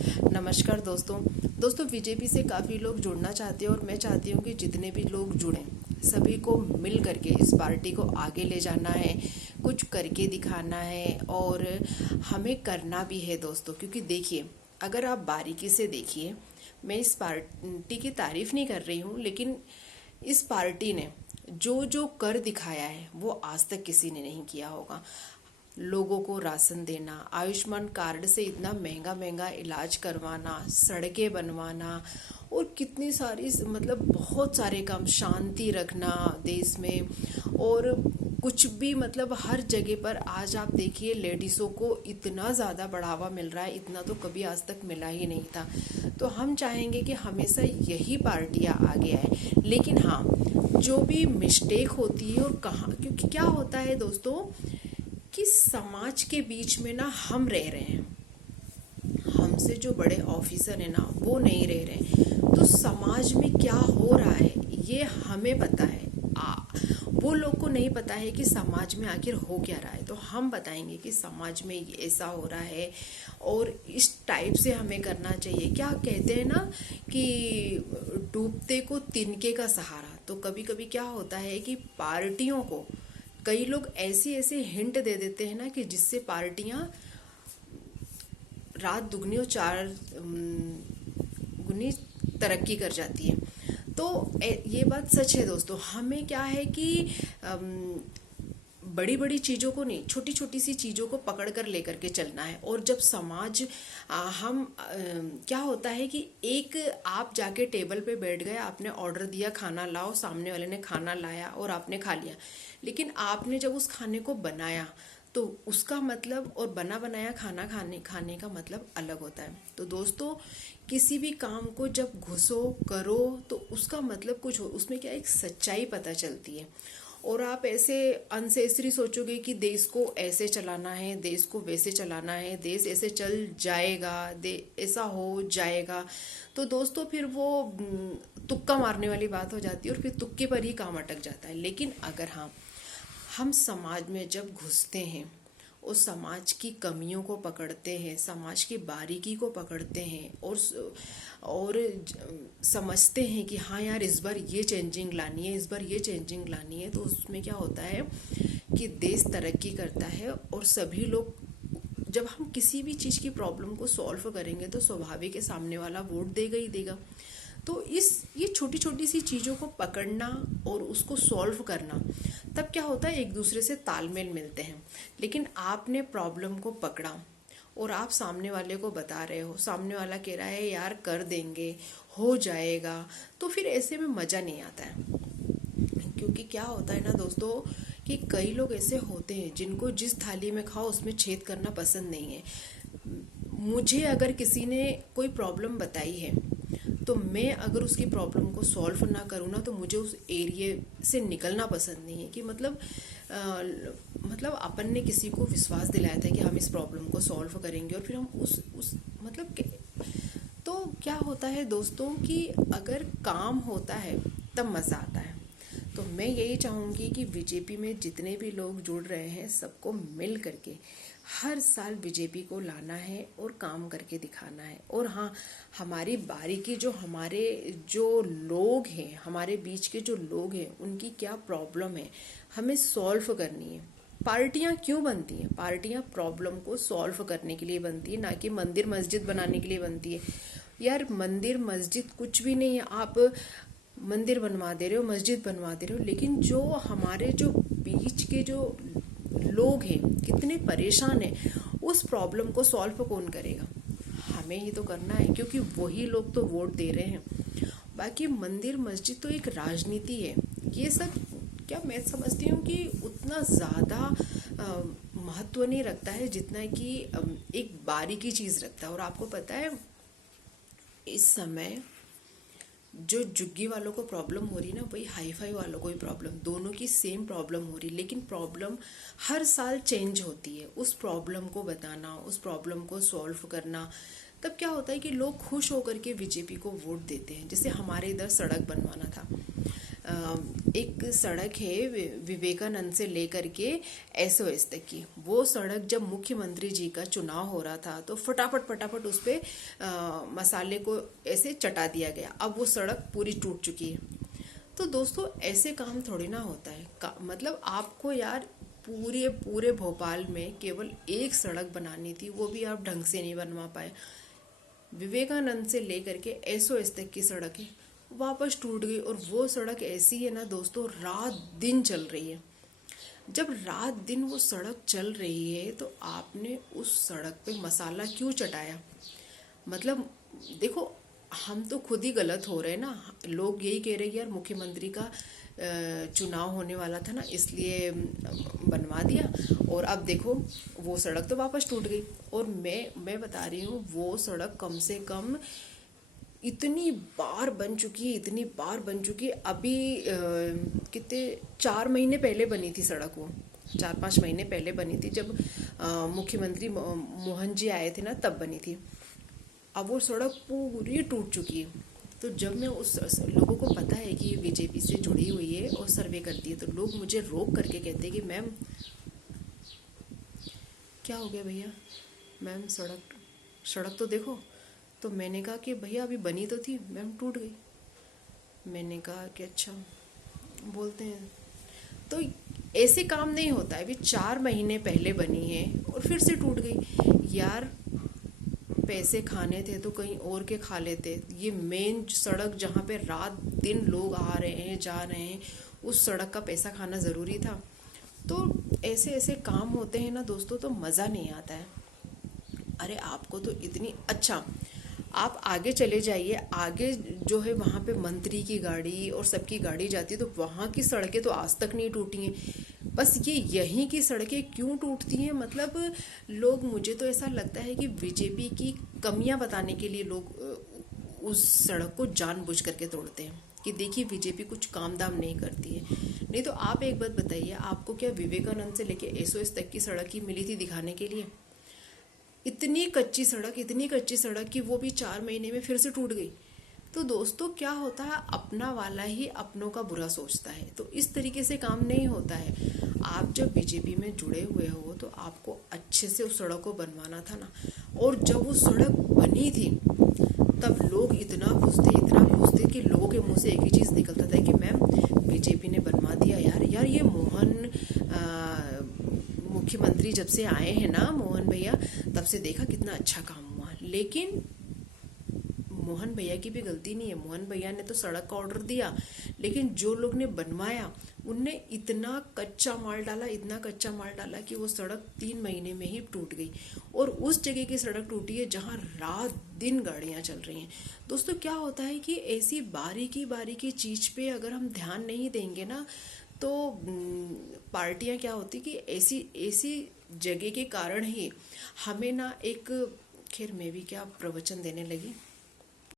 नमस्कार दोस्तों बीजेपी से काफ़ी लोग जुड़ना चाहते हैं और मैं चाहती हूँ कि जितने भी लोग जुड़ें सभी को मिल करके इस पार्टी को आगे ले जाना है, कुछ करके दिखाना है और हमें करना भी है दोस्तों। क्योंकि देखिए, अगर आप बारीकी से देखिए, मैं इस पार्टी की तारीफ नहीं कर रही हूँ, लेकिन इस पार्टी ने जो जो कर दिखाया है वो आज तक किसी ने नहीं किया होगा। लोगों को राशन देना, आयुष्मान कार्ड से इतना महंगा महंगा इलाज करवाना, सड़कें बनवाना और कितनी सारी मतलब बहुत सारे काम, शांति रखना देश में। और कुछ भी मतलब हर जगह पर आज आप देखिए लेडीज़ों को इतना ज़्यादा बढ़ावा मिल रहा है, इतना तो कभी आज तक मिला ही नहीं था। तो हम चाहेंगे कि हमेशा यही पार्टियां आगे आए। लेकिन हाँ, जो भी मिस्टेक होती है और कहाँ, क्योंकि क्या होता है दोस्तों कि समाज के बीच में ना हम रह रहे हैं, हमसे जो बड़े ऑफिसर हैं ना वो नहीं रह रहे, तो समाज में क्या हो रहा है ये हमें पता है। वो लोग को नहीं पता है कि समाज में आखिर हो क्या रहा है। तो हम बताएंगे कि समाज में ये ऐसा हो रहा है और इस टाइप से हमें करना चाहिए। क्या कहते हैं ना कि डूबते को तिनके का सहारा। तो कभी कभी क्या होता है कि पार्टियों को कई लोग ऐसे ऐसे हिंट दे देते हैं ना कि जिससे पार्टियां रात दुगनी और चार गुनी तरक्की कर जाती है। तो ये बात सच है दोस्तों। हमें क्या है कि बड़ी बड़ी चीज़ों को नहीं, छोटी छोटी सी चीज़ों को पकड़ कर लेकर के चलना है। और जब समाज क्या होता है कि एक आप जाके टेबल पे बैठ गए, आपने ऑर्डर दिया खाना लाओ, सामने वाले ने खाना लाया और आपने खा लिया। लेकिन आपने जब उस खाने को बनाया तो उसका मतलब और बना बनाया खाना खाने का मतलब अलग होता है। तो दोस्तों, किसी भी काम को जब घुसो करो तो उसका मतलब कुछ हो, उसमें क्या एक सच्चाई पता चलती है। और आप ऐसे अनसेसरी सोचोगे कि देश को ऐसे चलाना है, देश को वैसे चलाना है, देश ऐसे चल जाएगा, ऐसा हो जाएगा, तो दोस्तों फिर वो तुक्का मारने वाली बात हो जाती है और फिर तुक्के पर ही काम अटक जाता है। लेकिन अगर हाँ, हम समाज में जब घुसते हैं और समाज की कमियों को पकड़ते हैं, समाज की बारीकी को पकड़ते हैं और समझते हैं कि हाँ यार इस बार ये चेंजिंग लानी है, इस बार ये चेंजिंग लानी है, तो उसमें क्या होता है कि देश तरक्की करता है। और सभी लोग, जब हम किसी भी चीज़ की प्रॉब्लम को सॉल्व करेंगे तो स्वाभाविक है सामने वाला वोट देगा ही देगा। तो ये छोटी छोटी सी चीज़ों को पकड़ना और उसको सॉल्व करना, तब क्या होता है एक दूसरे से तालमेल मिलते हैं। लेकिन आपने प्रॉब्लम को पकड़ा और आप सामने वाले को बता रहे हो, सामने वाला कह रहा है यार कर देंगे, हो जाएगा, तो फिर ऐसे में मज़ा नहीं आता है। क्योंकि क्या होता है ना दोस्तों कि कई लोग ऐसे होते हैं जिनको जिस थाली में खाओ उसमें छेद करना पसंद नहीं है। मुझे अगर किसी ने कोई प्रॉब्लम बताई है तो मैं अगर उसकी प्रॉब्लम को सॉल्व ना करूँ ना, तो मुझे उस एरिए से निकलना पसंद नहीं है। कि मतलब अपन ने किसी को विश्वास दिलाया था कि हम इस प्रॉब्लम को सॉल्व करेंगे और फिर हम उस मतलब तो क्या होता है दोस्तों कि अगर काम होता है तब मज़ा आता है। तो मैं यही चाहूँगी कि बीजेपी में जितने भी लोग जुड़ रहे हैं सबको मिल करके हर साल बीजेपी को लाना है और काम करके दिखाना है। और हाँ, हमारी बारीकी, हमारे जो लोग हैं, हमारे बीच के जो लोग हैं, उनकी क्या प्रॉब्लम है हमें सॉल्व करनी है। पार्टियां क्यों बनती हैं? पार्टियां प्रॉब्लम को सॉल्व करने के लिए बनती है, ना कि मंदिर मस्जिद बनाने के लिए बनती है। यार मंदिर मस्जिद कुछ भी नहीं है। आप मंदिर बनवा दे रहे हो, मस्जिद बनवा दे रहे हो, लेकिन जो हमारे जो बीच के जो लोग हैं कितने परेशान हैं, उस प्रॉब्लम को सॉल्व कौन करेगा? हमें ही तो करना है, क्योंकि वही लोग तो वोट दे रहे हैं। बाकी मंदिर मस्जिद तो एक राजनीति है। ये सब क्या मैं समझती हूँ कि उतना ज़्यादा महत्व नहीं रखता है जितना कि एक बारीकी चीज़ रखता है। और आपको पता है इस समय जो झुग्गी वालों को प्रॉब्लम हो रही ना, वही हाई फाई वालों को भी प्रॉब्लम, दोनों की सेम प्रॉब्लम हो रही। लेकिन प्रॉब्लम हर साल चेंज होती है। उस प्रॉब्लम को बताना, उस प्रॉब्लम को सॉल्व करना, तब क्या होता है कि लोग खुश होकर के बीजेपी को वोट देते हैं। जैसे हमारे इधर सड़क बनवाना था, एक सड़क है विवेकानंद से लेकर के एसओएस तक की। वो सड़क जब मुख्यमंत्री जी का चुनाव हो रहा था तो फटाफट फटाफट उस पे मसाले को ऐसे चटा दिया गया। अब वो सड़क पूरी टूट चुकी है। तो दोस्तों ऐसे काम थोड़ी ना होता है मतलब आपको यार पूरे पूरे भोपाल में केवल एक सड़क बनानी थी, वो भी आप ढंग से नहीं बनवा पाए। विवेकानंद से लेकर के एसओएस तक की सड़क है वापस टूट गई। और वो सड़क ऐसी है ना दोस्तों, रात दिन चल रही है। जब रात दिन वो सड़क चल रही है तो आपने उस सड़क पे मसाला क्यों चटाया? मतलब देखो, हम तो खुद ही गलत हो रहे हैं ना। लोग यही कह रहे हैं यार मुख्यमंत्री का चुनाव होने वाला था ना, इसलिए बनवा दिया। और अब देखो वो सड़क तो वापस टूट गई। और मैं बता रही हूँ वो सड़क कम से कम इतनी बार बन चुकी है, इतनी बार बन चुकी है। अभी कितने 4 महीने पहले बनी थी सड़क, वो 4-5 महीने पहले बनी थी, जब मुख्यमंत्री मोहन जी आए थे ना, तब बनी थी। अब वो सड़क पूरी टूट चुकी है। तो जब मैं उस लोगों को पता है कि ये बीजेपी से जुड़ी हुई है और सर्वे करती है, तो लोग मुझे रोक करके कहते हैं कि मैम क्या हो गया भैया, मैम सड़क तो देखो। तो मैंने कहा कि भैया अभी बनी तो थी मैम, टूट गई। मैंने कहा कि अच्छा, बोलते हैं तो ऐसे काम नहीं होता है। अभी 4 महीने पहले बनी है और फिर से टूट गई। यार पैसे खाने थे तो कहीं और के खा लेते। ये मेन सड़क जहाँ पे रात दिन लोग आ रहे हैं जा रहे हैं, उस सड़क का पैसा खाना ज़रूरी था। तो ऐसे ऐसे काम होते हैं ना दोस्तों, तो मज़ा नहीं आता है। अरे आपको तो इतनी अच्छा, आप आगे चले जाइए, आगे जो है वहाँ पे मंत्री की गाड़ी और सबकी गाड़ी जाती है, तो वहाँ की सड़कें तो आज तक नहीं टूटी हैं। बस ये यहीं की सड़कें क्यों टूटती हैं? मतलब लोग, मुझे तो ऐसा लगता है कि बीजेपी की कमियां बताने के लिए लोग उस सड़क को जानबूझ करके तोड़ते हैं कि देखिए बीजेपी कुछ काम दाम नहीं करती है। नहीं तो आप एक बात बताइए, आपको क्या विवेकानंद से लेके एसओएस तक की सड़क ही मिली थी दिखाने के लिए? इतनी कच्ची सड़क, इतनी कच्ची सड़क कि वो भी 4 महीने में फिर से टूट गई। तो दोस्तों क्या होता है, अपना वाला ही अपनों का बुरा सोचता है। तो इस तरीके से काम नहीं होता है। आप जब बीजेपी में जुड़े हुए हो तो आपको अच्छे से उस सड़क को बनवाना था ना। और जब वो सड़क बनी थी तब लोग इतना खुश थे कि लोगों के मुंह से एक ही चीज़ निकलता था कि मैम बीजेपी ने बनवा दिया। यार यार ये मोहन मुख्यमंत्री जब से आए हैं ना, मोहन भैया, तब से देखा कितना अच्छा काम हुआ। लेकिन मोहन भैया की भी गलती नहीं है। मोहन भैया ने तो सड़क का ऑर्डर दिया, लेकिन जो लोग ने बनवाया उनने इतना कच्चा माल डाला, इतना कच्चा माल डाला कि वो सड़क 3 महीने में ही टूट गई। और उस जगह की सड़क टूटी है जहाँ रात दिन गाड़ियाँ चल रही हैं। दोस्तों क्या होता है कि ऐसी बारीकी बारीकी चीज़ पे अगर हम ध्यान नहीं देंगे ना, तो पार्टियां क्या होती कि ऐसी ऐसी जगह के कारण ही हमें ना एक, खैर मैं भी क्या प्रवचन देने लगी।